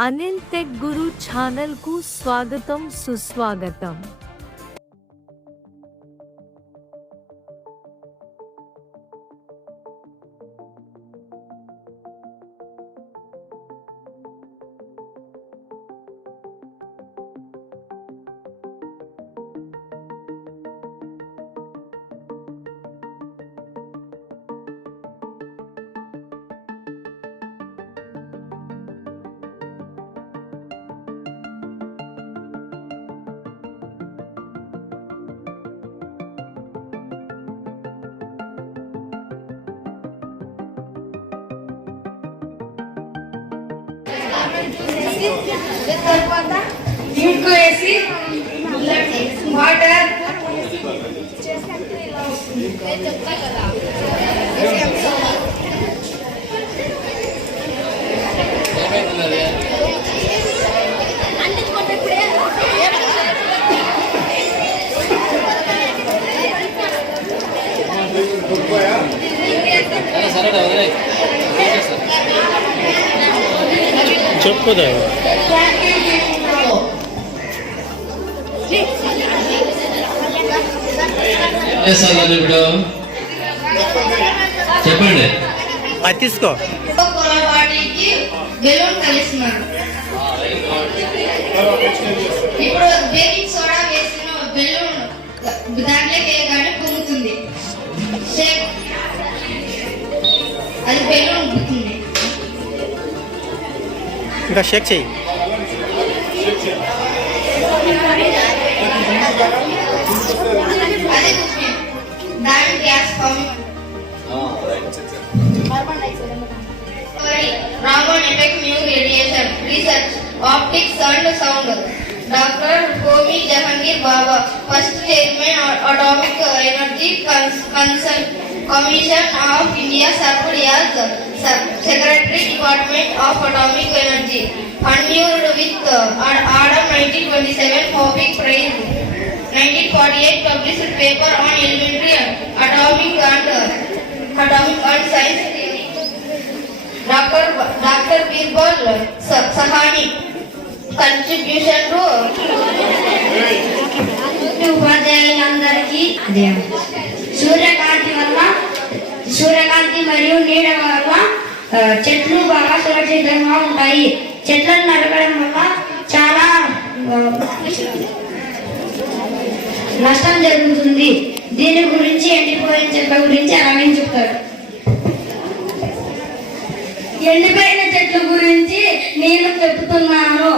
Anil tech గురు channel కు స్వాగతం సుస్వాగతం. ఇంకో వేసి వాటర్ చెప్పుదా చెప్పండి. అది తీసుకో. వాటికి బెలూన్ కలిస్తున్నారు. ఇప్పుడు బేకింగ్ సోడా వేసిన బెలూన్ దాంట్లోకి వేయగానే పొంగుతుంది. అది బెలూన్ ఉబ్బుతుంది. ఇంకా షేక్ చెయ్యి. అదే దాని gas Raman effect new radiation research optics and sound. Dr. Homi Jahangir Baba, first chairman Atomic Energy Commission of India, served as Secretary Department of Atomic Energy. Honored with Adam 1927 Hobbick Prize. 1948 published paper on elementary atomic and science theory. Dr. Birbal Sahani contribution to ఉపాధ్యాయులందరికీ సూర్యకాంతి మరియు నీడ వల్ల చెట్లు బాగా సురక్షితంగా ఉంటాయి. చెట్లను నరకడం వల్ల చాలా నష్టం జరుగుతుంది. దీని గురించి ఎండిపోయిన చెట్ల గురించి అలాగే చెప్తారు. ఎండిపోయిన చెట్ల గురించి నేను చెప్తున్నాను.